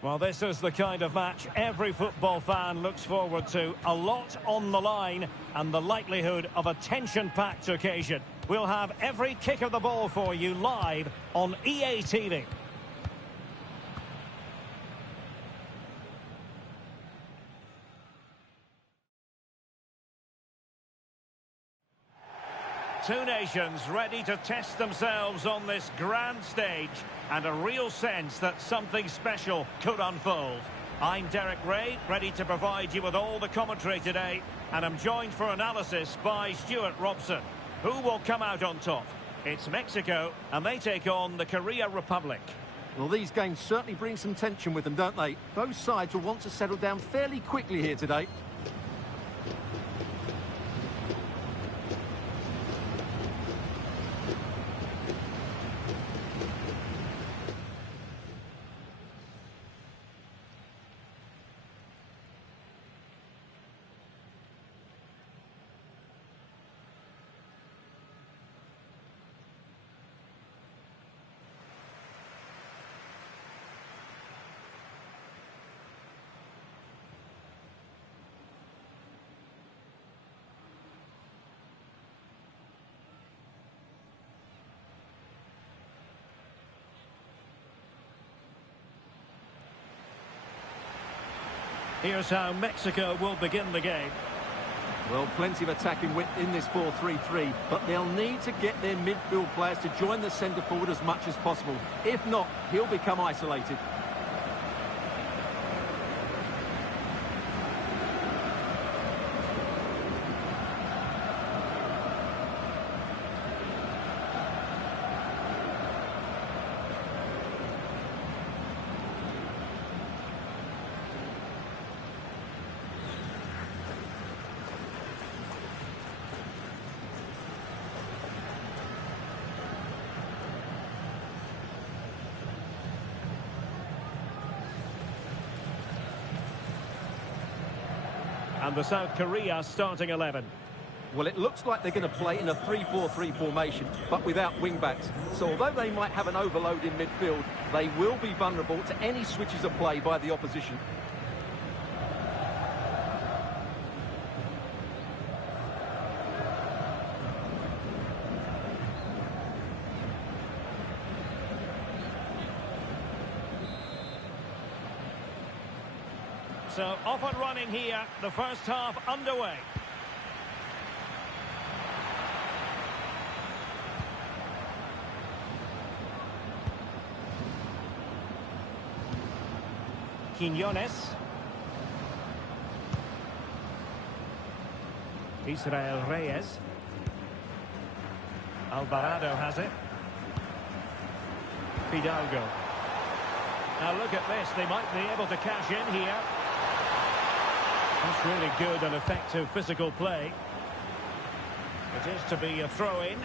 Well, this is the kind of match every football fan looks forward to. A lot on the line and the likelihood of a tension-packed occasion. We'll have every kick of the ball for you live on EA TV. Two nations ready to test themselves on this grand stage, and a real sense that something special could unfold. I'm Derek Ray, ready to provide you with all the commentary today, and I'm joined for analysis by Stuart Robson. Who will come out on top? It's Mexico, and they take on the Korea Republic. Well, these games certainly bring some tension with them, don't they? Both sides will want to settle down fairly quickly here today. Here's how Mexico will begin the game. Well, plenty of attacking width in this 4-3-3, but they'll need to get their midfield players to join the centre forward as much as possible. If not, he'll become isolated. And the South Korea starting 11. Well, it looks like they're going to play in a 3-4-3 formation, but without wing-backs. So although they might have an overload in midfield, they will be vulnerable to any switches of play by the opposition. So off and running here, the first half underway. Quiñones. Israel Reyes. Alvarado has it. Fidalgo. Now look at this, they might be able to cash in here. That's really good and effective physical play. It is to be a throw-in.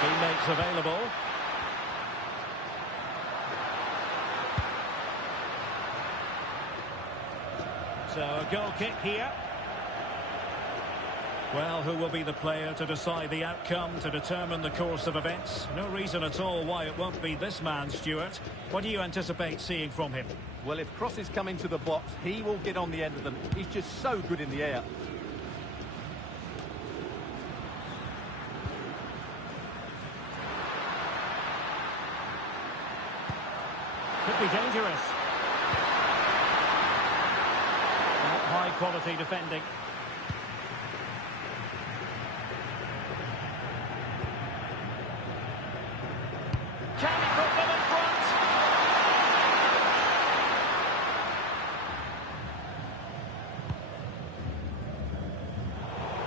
Teammates available. So a goal kick here. Well, who will be the player to decide the outcome, to determine the course of events? No reason at all why it won't be this man, Stuart. What do you anticipate seeing from him? Well, if crosses come into the box, he will get on the end of them. He's just so good in the air. Could be dangerous. High quality defending. Can he put them in front?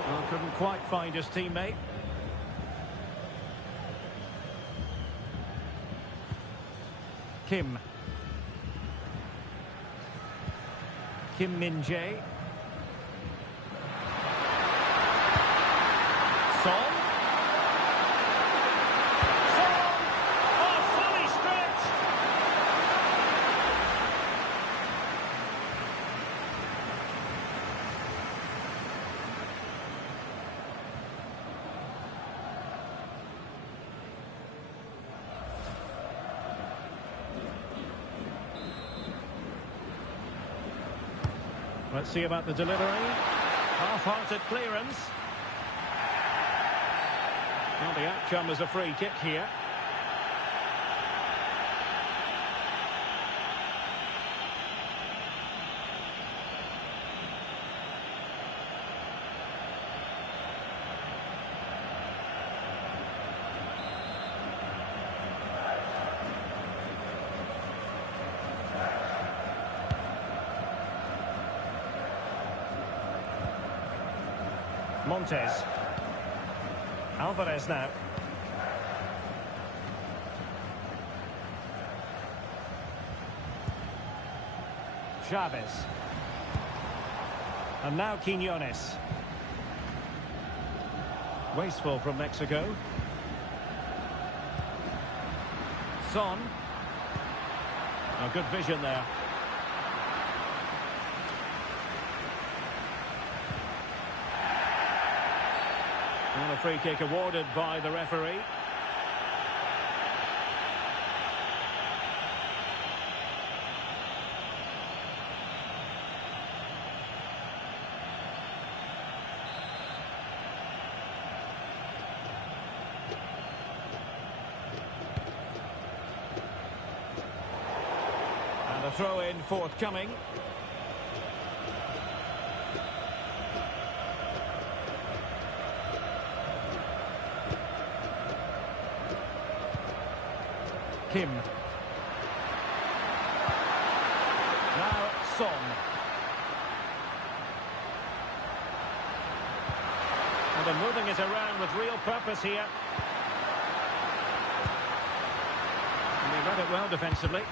Well, couldn't quite find his teammate. Kim Min-jae. Son. Son! Oh, fully stretched! Let's see about the delivery. Half-hearted clearance. Well, the outcome is a free kick here. Montes. Alvarez now. Chavez. And now Quiñones. Wasteful from Mexico. Son. Oh, good vision there. And a free kick awarded by the referee. And a throw-in forthcoming. Kim. Now Son. And they're moving it around with real purpose here. And he read it well defensively.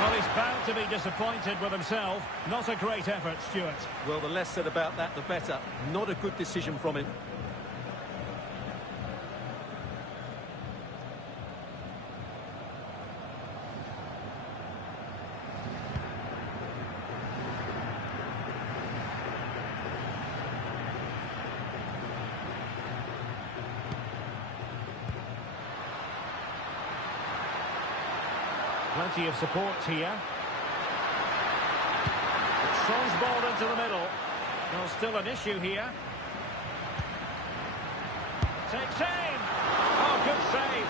Well, he's bound to be disappointed with himself. Not a great effort, Stuart. Well, the less said about that, the better. Not a good decision from him. Plenty of support here. Son's ball into the middle. Well, still an issue here. Takes aim. Oh, good save.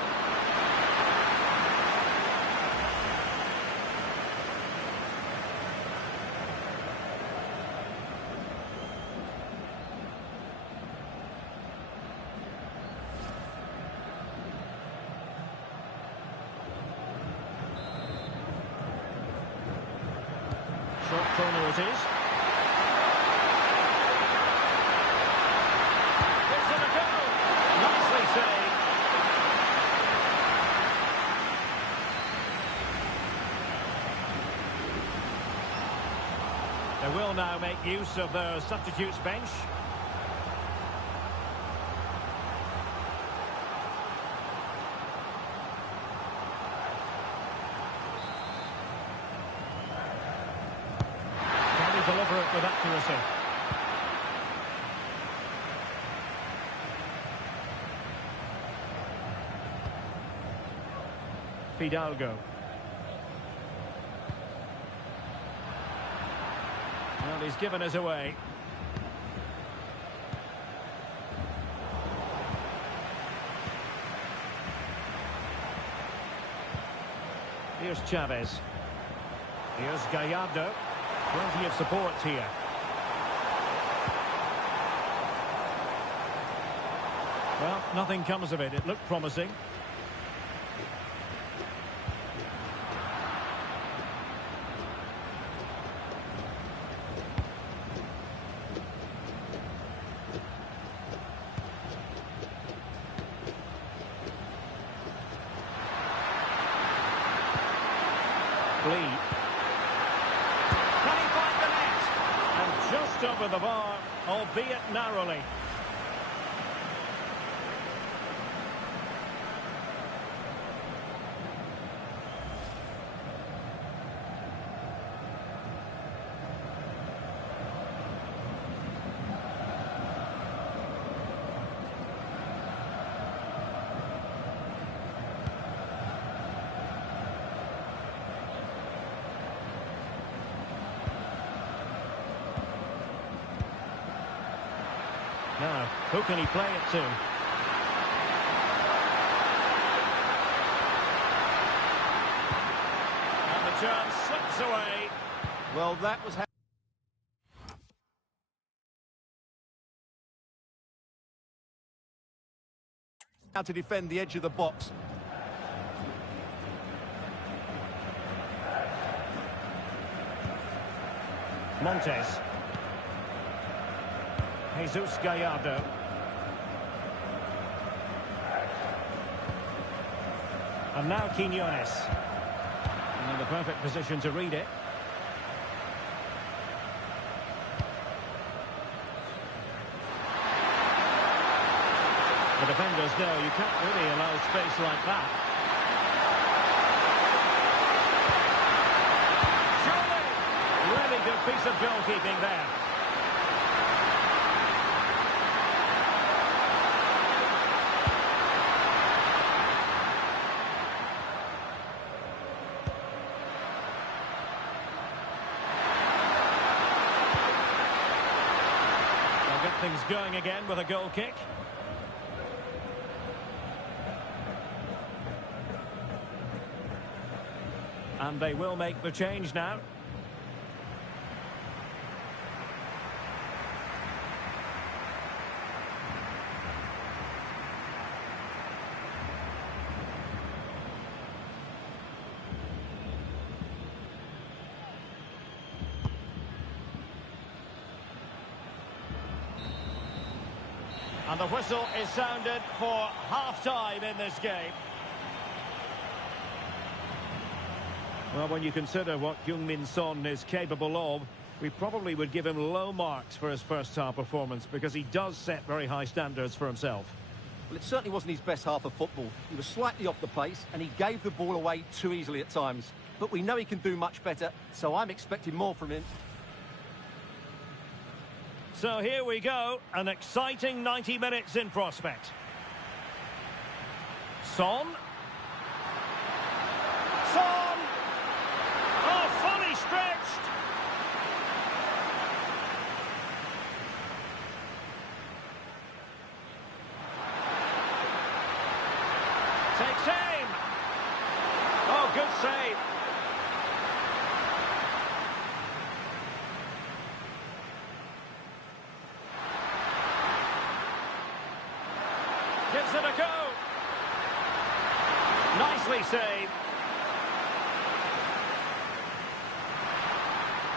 Short corner it is. It's in a goal. Nicely saved. They will now make use of their substitutes bench. Deliver it with accuracy. Fidalgo. Well, he's given us away. Here's Chavez. Here's Gallardo. Plenty of support here. Well, nothing comes of it. It looked promising. Lee. Just over the bar, albeit narrowly. Now, who can he play it to? And the chance slips away. Well, that was how to defend the edge of the box. Montes. Jesus Gallardo. And now Quiñones. And in the perfect position to read it. The defenders know you can't really allow space like that. Surely! Really good piece of goalkeeping there. They'll get things going again with a goal kick. And they will make the change now. And the whistle is sounded for half-time in this game. Well, when you consider what Heung-min Son is capable of, we probably would give him low marks for his first-half performance because he does set very high standards for himself. Well, it certainly wasn't his best half of football. He was slightly off the pace and he gave the ball away too easily at times. But we know he can do much better, so I'm expecting more from him. So here we go, an exciting 90 minutes in prospect. Son. Son! Oh, fully stretched! Takes aim! Oh, good save! Gives it a go! Nicely saved!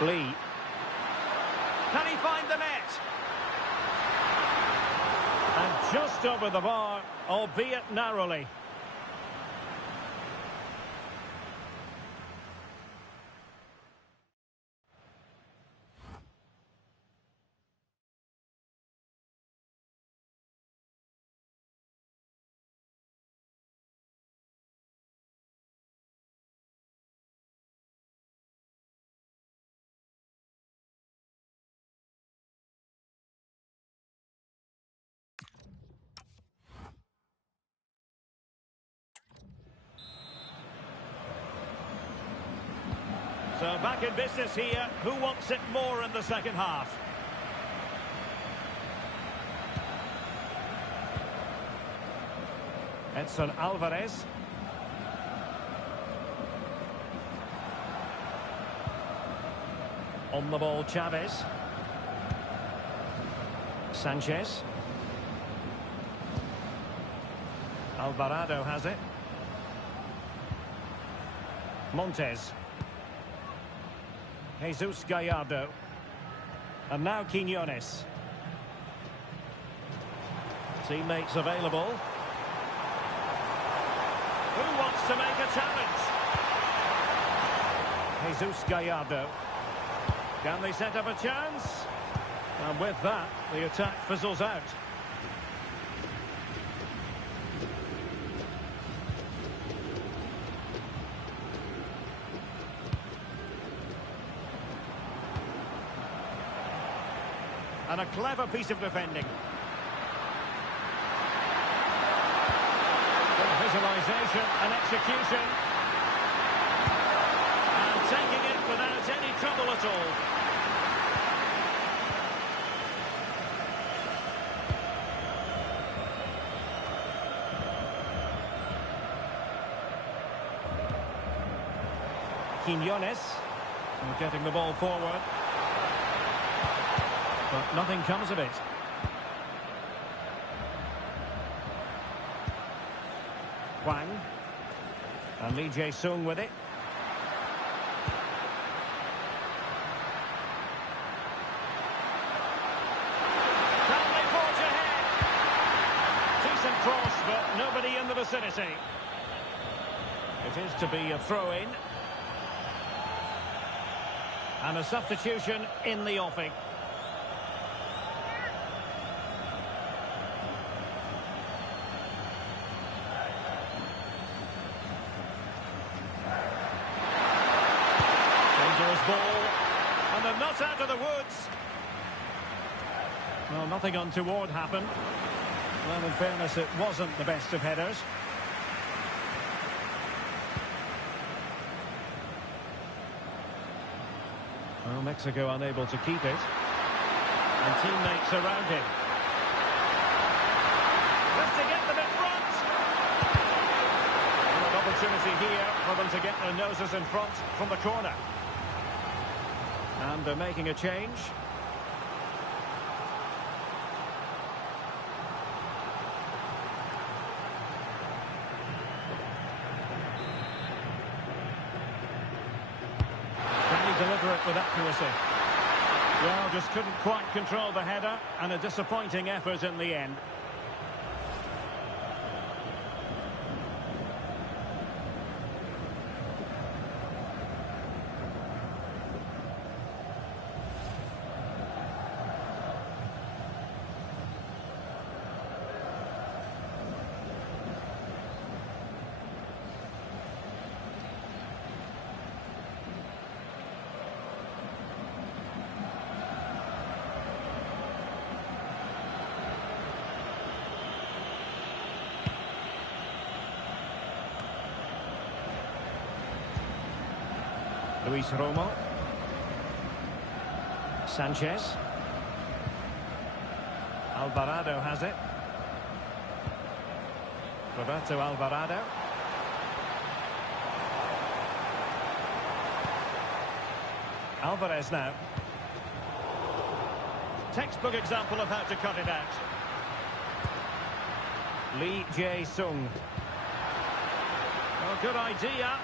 Lee. Can he find the net? And just over the bar, albeit narrowly. So back in business here. Who wants it more in the second half? Edson Alvarez. On the ball, Chavez. Sanchez. Alvarado has it. Montes. Jesus Gallardo. And now Quiñones. Teammates available. Who wants to make a challenge? Jesus Gallardo. Can they set up a chance? And with that, the attack fizzles out. And a clever piece of defending. Good visualisation and execution. And taking it without any trouble at all. Quiñones. Getting the ball forward. But nothing comes of it. Hwang. And Lee Jae-sung with it. Can they forge ahead? Decent cross, but nobody in the vicinity. It is to be a throw-in. And a substitution in the offing. Dangerous ball. And they're not out of the woods. Well, nothing untoward happened. Well, in fairness, it wasn't the best of headers. Well, Mexico unable to keep it. And teammates around him. Just to get them in front. Well, an opportunity here for them to get their noses in front from the corner. And they're making a change. Deliver it with accuracy. Well, just couldn't quite control the header, and a disappointing effort in the end. Luis Romo. Sanchez. Alvarado has it. Roberto Alvarado. Alvarez now. Textbook example of how to cut it out. Lee Jae-sung. Oh, good idea.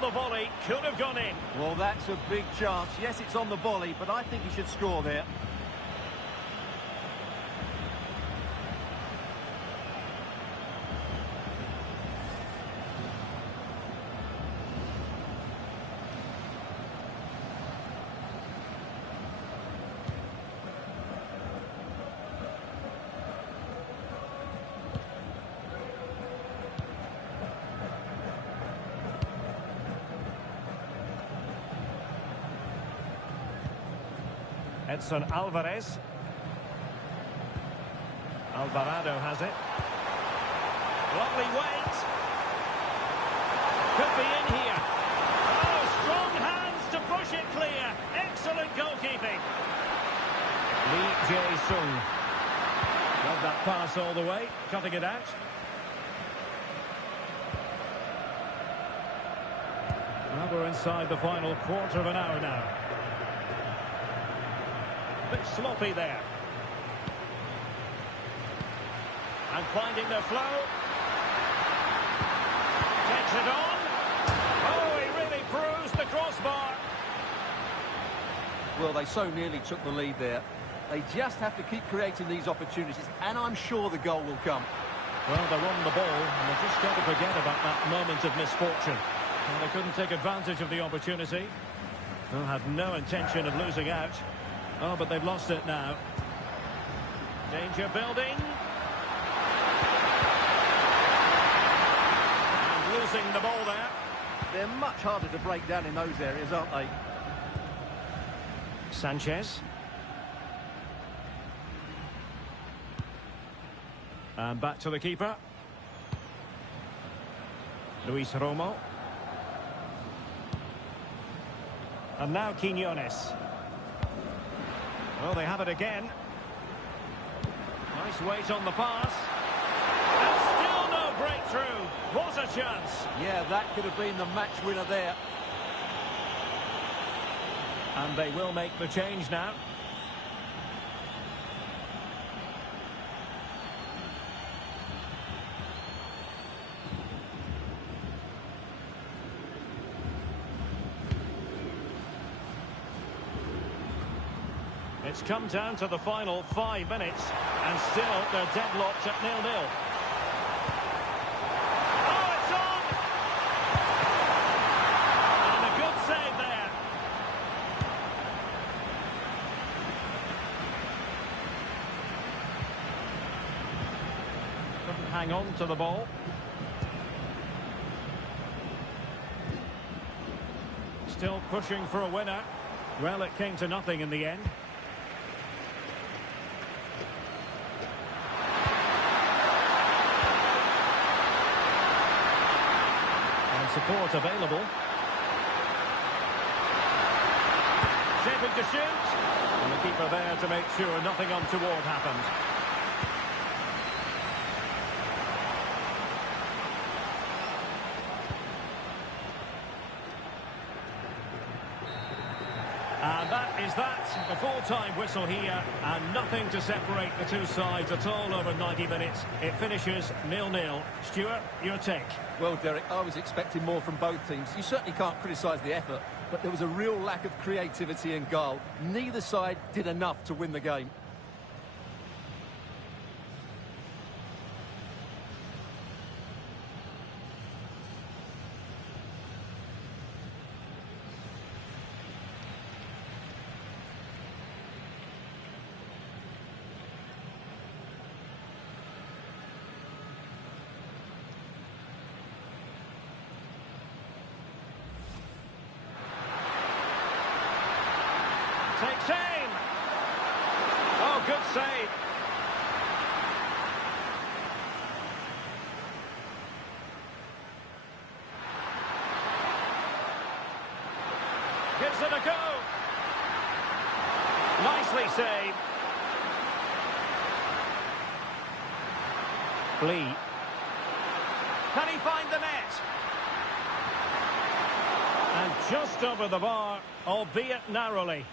The volley could have gone in. Well, that's a big chance. Yes, it's on the volley, but I think he should score there. Edson Alvarez. Alvarado has it. Lovely weight. Could be in here. Oh, strong hands to push it clear. Excellent goalkeeping. Lee Jae-sung. Got that pass all the way, cutting it out. Well, we're inside the final quarter of an hour now. Bit sloppy there. And finding the flow. Takes it on. Oh, he really bruised the crossbar. Well, they so nearly took the lead there. They just have to keep creating these opportunities, and I'm sure the goal will come. Well, they're on the ball, and they've just got to forget about that moment of misfortune. Well, they couldn't take advantage of the opportunity. Well, had no intention of losing out. Oh, but they've lost it now. Danger building. And losing the ball there. They're much harder to break down in those areas, aren't they? Sanchez. And back to the keeper. Luis Romo. And now Quinones. Well, they have it again. Nice weight on the pass. And still no breakthrough. What a chance. Yeah, that could have been the match winner there. And they will make the change now. It's come down to the final 5 minutes, and still they're deadlocked at 0-0. Oh, it's on! And a good save there. Couldn't hang on to the ball. Still pushing for a winner. Well, it came to nothing in the end. Support available. Shaping to shoot. And the keeper there to make sure nothing untoward happened. And that is that. The full-time whistle here, and nothing to separate the two sides at all over 90 minutes. It finishes 0-0. Stuart, your take? Well, Derek, I was expecting more from both teams. You certainly can't criticise the effort, but there was a real lack of creativity and goal. Neither side did enough to win the game. Takes aim. Oh, good save. Gives it a go. Nicely saved. Lee. Can he find the net? And just over the bar, albeit narrowly.